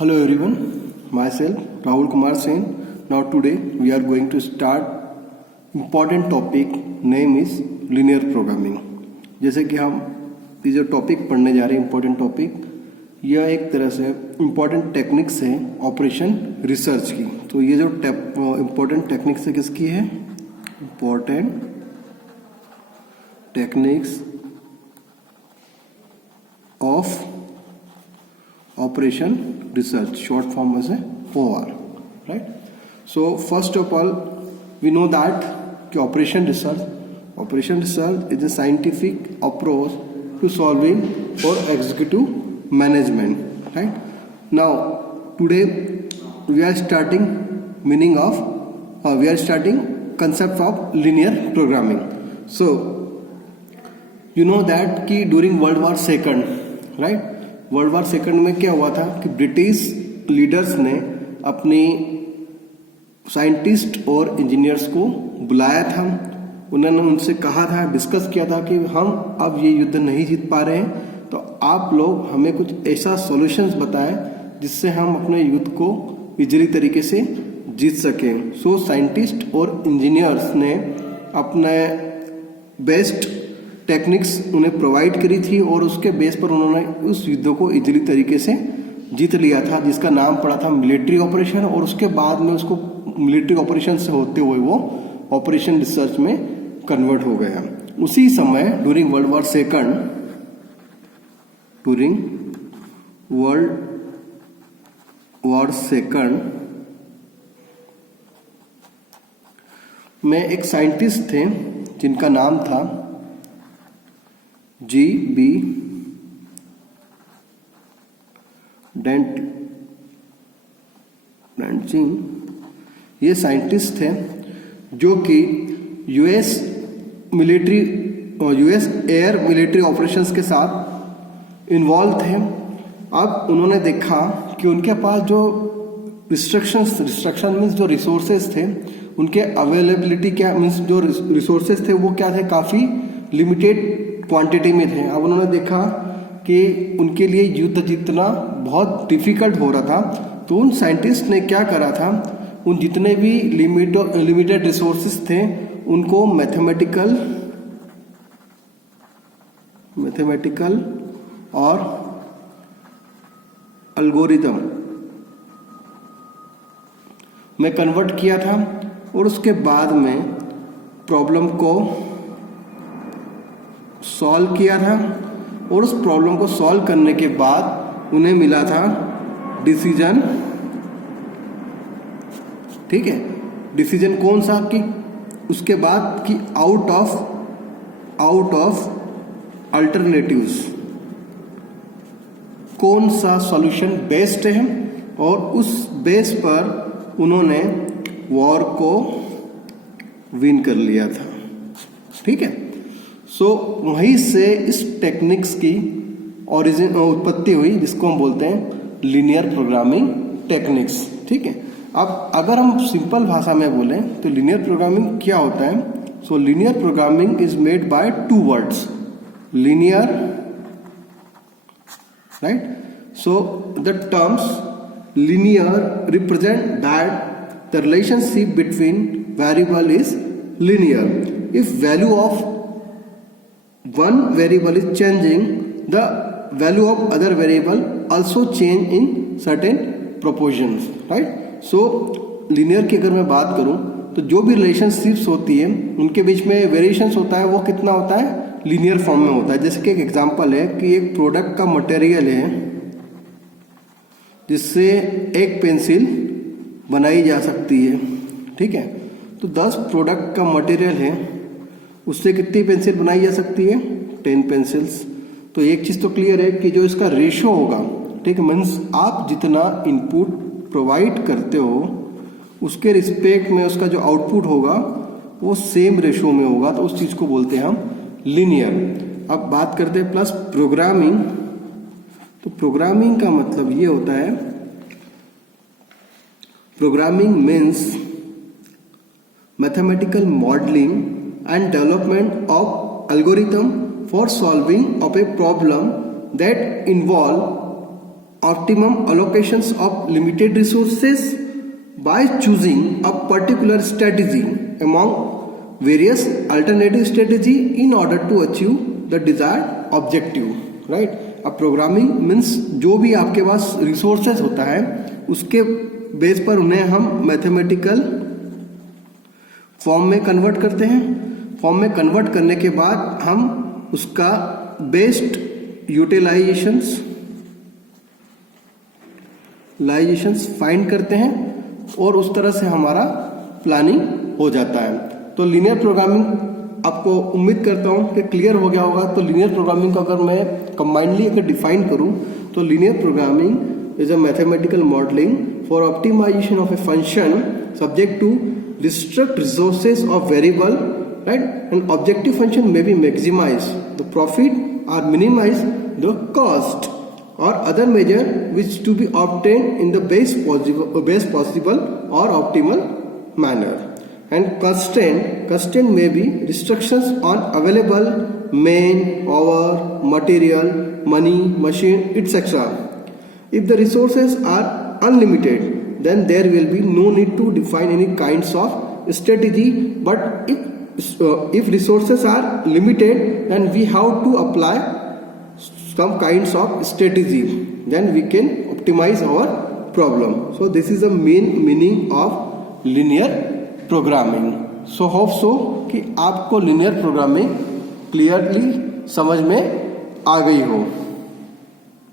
Hello everyone, myself Rahul Kumar Sen. Now today we are going to start important topic name is linear programming. जैसे कि हम ये जो topic पढ़ने जा रहे हैं इम्पोर्टेंट टॉपिक, यह एक तरह से इम्पोर्टेंट टेक्निक्स है ऑपरेशन रिसर्च की. तो ये जो इम्पोर्टेंट टेक्निक्स है किसकी है? Important techniques of operation research, short form में से OR, right. So first of all we know that कि operation research is a scientific approach to solving और executive management, right. Now today we are starting concept of linear programming. So you know that कि during World War II, right, world war second में क्या हुआ था कि British leaders ने अपनी scientist और इंजीनियर्स को बुलाया था. उन्होंने उनसे कहा था, डिस्कस किया था कि हम अब ये युद्ध नहीं जीत पा रहे हैं, तो आप लोग हमें कुछ ऐसा सॉल्यूशंस बताएं जिससे हम अपने युद्ध को इजीली तरीके से जीत सकें. सो साइंटिस्ट और इंजीनियर्स ने अपने बेस्ट टेक्निक्स उन्हें प्रोवाइड करी थी और उसके बेस पर उन्होंने उस युद्ध को इजीली तरीके से जीत लिया था, जिसका नाम पड़ा था मिलिट्री ऑपरेशन. और उसके बाद में उसको मिलिट्री ऑपरेशन से होते हुए वो ऑपरेशन रिसर्च में कन्वर्ट हो गया. उसी समय ड्यूरिंग वर्ल्ड वॉर सेकंड में एक साइंटिस्ट थे जिनका नाम था G.B. डेंटिंग. ये साइंटिस्ट थे जो कि यूएस एयर मिलिट्री ऑपरेशंस के साथ इन्वॉल्व थे. अब उन्होंने देखा कि उनके पास जो रिस्ट्रक्शन मीन्स जो रिसोर्सेज थे उनके अवेलेबिलिटी क्या मीन्स जो रिसोर्सेज थे वो क्या थे, काफ़ी लिमिटेड क्वांटिटी में थे. अब उन्होंने देखा कि उनके लिए युद्ध जीतना बहुत डिफिकल्ट हो रहा था. तो उन साइंटिस्ट ने क्या करा था, उन जितने भी लिमिटेड रिसोर्सेस थे उनको मैथमेटिकल और एल्गोरिथम में कन्वर्ट किया था. और उसके बाद में प्रॉब्लम को सॉल्व किया था. और उस प्रॉब्लम को सॉल्व करने के बाद उन्हें मिला था डिसीजन. ठीक है, डिसीजन कौन सा कि उसके बाद कि आउट ऑफ अल्टरनेटिव्स कौन सा सॉल्यूशन बेस्ट है, और उस बेस पर उन्होंने वॉर को विन कर लिया था. ठीक है. सो वहीं से इस टेक्निक्स की उत्पत्ति हुई जिसको हम बोलते हैं लीनियर प्रोग्रामिंग टेक्निक्स. ठीक है. अब अगर हम सिंपल भाषा में बोलें तो लीनियर प्रोग्रामिंग क्या होता है? सो linear programming is made by two words, linear, right. So the terms linear represent that the relationship between variable is linear. If value of one variable is changing, the value of other variable also change in certain proportions, right? So linear की अगर मैं बात करूं तो जो भी relationships होती है उनके बीच में वेरिएशंस होता है, वो कितना होता है? लीनियर फॉर्म में होता है. जैसे कि एक एग्जांपल है कि एक प्रोडक्ट का मटेरियल है जिससे एक पेंसिल बनाई जा सकती है. ठीक है. तो 10 प्रोडक्ट का मटेरियल है, उससे कितनी पेंसिल बनाई जा सकती है? 10 पेंसिल्स. तो एक चीज़ तो क्लियर है कि जो इसका रेशियो होगा, ठीक है, मीन्स आप जितना इनपुट प्रोवाइड करते हो उसके रिस्पेक्ट में उसका जो आउटपुट होगा वो सेम रेशियो में होगा. तो उस चीज़ को बोलते हैं हम लीनियर. अब बात करते हैं प्लस प्रोग्रामिंग. तो प्रोग्रामिंग का मतलब ये होता है, programming means mathematical modelling and development of algorithm for solving of a problem that involve optimum allocations of limited resources by choosing a particular strategy among various alternative strategy in order to achieve the desired objective, right? अब programming means जो भी आपके पास resources होता है उसके base पर उन्हें हम मैथमेटिकल फॉर्म में कन्वर्ट करते हैं। फॉर्म में कन्वर्ट करने के बाद हम उसका बेस्ट यूटिलाइजेशंस फाइंड करते हैं और उस तरह से हमारा प्लानिंग हो जाता है। तो लीनियर प्रोग्रामिंग आपको उम्मीद करता हूं कि क्लियर हो गया होगा। तो लीनियर प्रोग्रामिंग को अगर मैं कंबाइंडली अगर डिफाइन करूं तो linear programming is a mathematical modelling for optimisation of a function subject to restrict resources of variable, right? And objective function may be maximize the profit or minimize the cost or other measure which to be obtained in the best possible or optimal manner. And constraint may be restrictions on available man, hour, material, money, machine, etc. If the resources are unlimited, then there will be no need to define any kinds of strategy. But if resources are limited, then we have to apply some kinds of strategy. Then we can optimize our problem. So this is the main meaning of linear programming. So hope so कि आपको linear programming clearly समझ में आ गई हो।